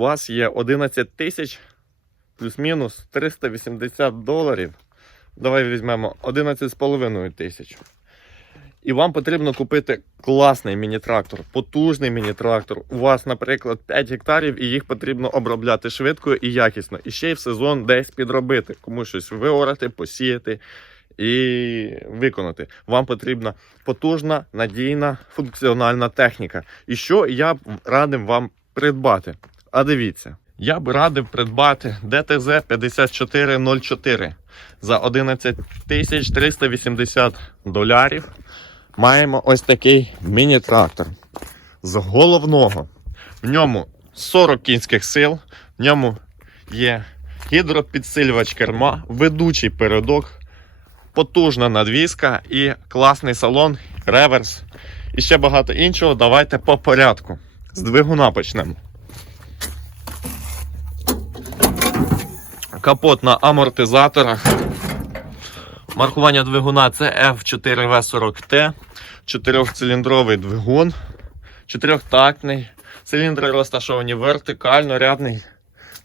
вас є 11 тисяч плюс-мінус 380 доларів. Давай візьмемо 11,5 тисяч. І вам потрібно купити класний міні-трактор, потужний міні-трактор. У вас, наприклад, 5 гектарів, і їх потрібно обробляти швидко і якісно. І ще й в сезон десь підробити, комусь щось виорати, посіяти і виконати. Вам потрібна потужна, надійна, функціональна техніка. І що я б радив вам придбати? А дивіться, я б радив придбати ДТЗ 5404 за 11 тисяч 380 доларів. Маємо ось такий міні-трактор з головного. В ньому 40 кінських сил, в ньому є гідропідсилювач керма, ведучий передок, потужна надвізка і класний салон, реверс і ще багато іншого. Давайте по порядку. З двигуна почнемо. Капот на амортизаторах. Маркування двигуна це F4V40T, чотирьохциліндровий двигун, чотирьохтактний. Циліндри розташовані вертикально, рядний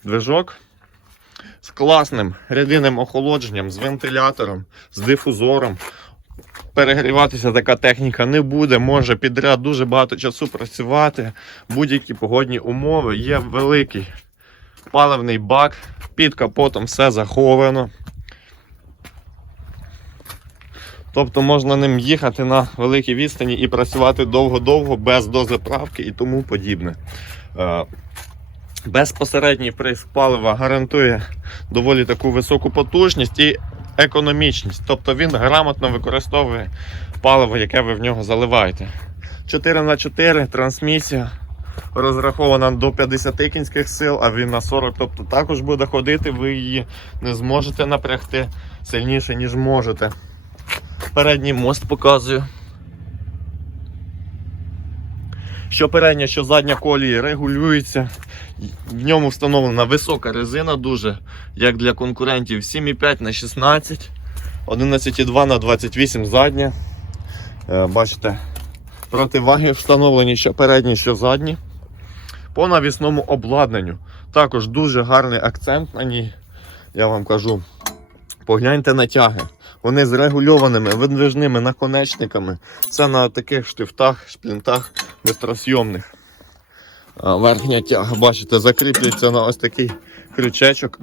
движок з класним рядинним охолодженням, з вентилятором, з дифузором. Перегріватися така техніка не буде, може підряд дуже багато часу працювати. Будь-які погодні умови. Є великий паливний бак, під капотом все заховано. Тобто можна ним їхати на великій відстані і працювати довго-довго без дозаправки і тому подібне. Е, Безпосередній приск палива гарантує доволі таку високу потужність і економічність. Тобто він грамотно використовує паливо, яке ви в нього заливаєте. 4х4 трансмісія розрахована до 50 кінських сил, а він на 40, тобто також буде ходити, ви її не зможете напрягти сильніше, ніж можете. Передній мост показую. Що передня, що задня колії регулюється. В ньому встановлена висока резина, дуже як для конкурентів 7,5 на 16, 11,2 на 28 задня. Е, Бачите, противаги встановлені що передні, що задні. По навісному обладнанню. Також дуже гарний акцент на ній. Я вам кажу. Погляньте на тяги. Вони з регульованими видвижними наконечниками. Це на таких штифтах, шплінтах бистросйомних. Верхня тяга, бачите, закріплюється на ось такий крючечок.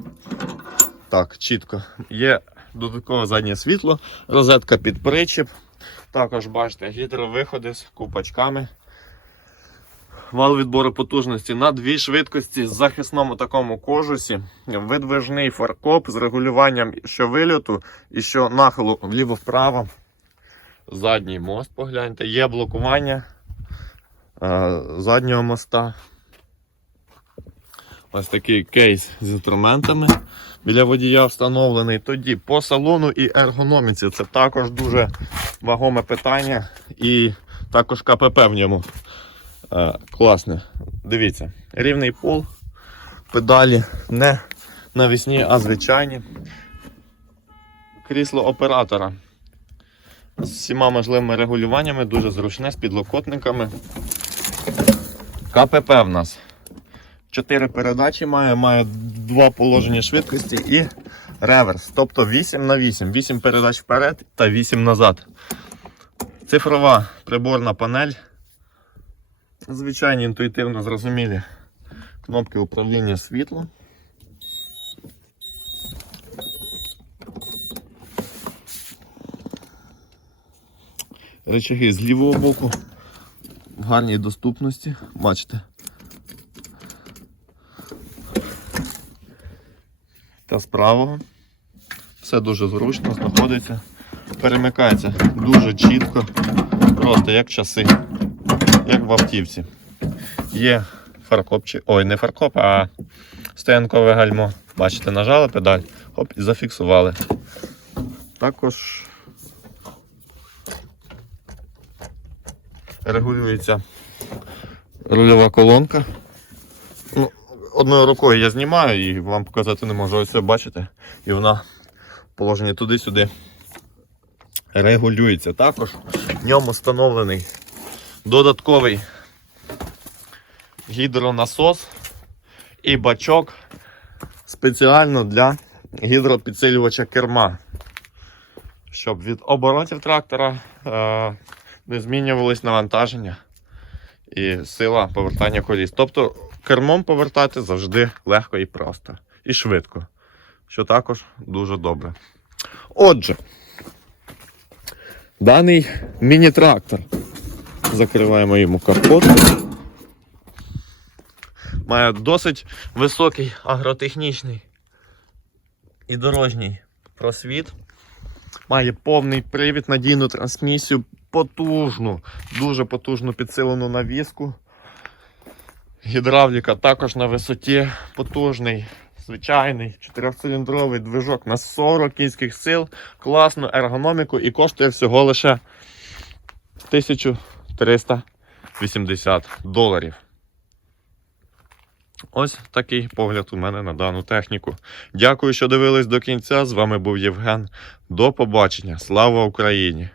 Так, чітко. Є додаткове заднє світло, розетка під причіп. Також бачите, гідровиходи з купачками. Вал відбору потужності на дві швидкості з захисному такому кожусі. Видвижний фаркоп з регулюванням що вильоту і що нахилу вліво-вправо. Задній мост погляньте. Є блокування е, заднього моста. Ось такий кейс з інструментами біля водія встановлений. Тоді по салону і ергономіці це також дуже вагоме питання. І також КПП в ньому класне. Дивіться, рівний пол, педалі не навісні, а звичайні. Крісло оператора з всіма можливими регулюваннями, дуже зручне, з підлокотниками. КПП в нас. Чотири передачі має, має два положення швидкості і реверс. Тобто 8 на 8. 8 передач вперед та 8 назад. Цифрова приборна панель. Звичайні інтуїтивно зрозумілі кнопки управління світлом. Речаги з лівого боку в гарній доступності. Бачите. Та з правого. Все дуже зручно знаходиться. Перемикається дуже чітко, просто як часи, як в автівці. Є фаркоп, чи... ой, не фаркоп, а стоянкове гальмо. Бачите, нажали педаль, хоп, і зафіксували. Також регулюється рульова колонка. Ну, одною рукою я знімаю і вам показати не можу. Ось бачите, і вона положення туди-сюди регулюється. Також в ньому встановлений додатковий гідронасос і бачок спеціально для гідропідсилювача керма. Щоб від оборотів трактора е, не змінювалось навантаження і сила повертання коліс. Тобто кермом повертати завжди легко і просто. І швидко. Що також дуже добре. Отже, даний міні-трактор. Закриваємо йому капот. Має досить високий агротехнічний і дорожній просвіт. Має повний привід, надійну трансмісію, потужну, дуже потужну підсилену навіску. Гідравліка також на висоті, потужний, звичайний, чотирьохциліндровий движок на 40 кінських сил, класну ергономіку і коштує всього лише 1380 доларів. Ось такий погляд у мене на дану техніку. Дякую, що дивились до кінця. З вами був Євген. До побачення. Слава Україні!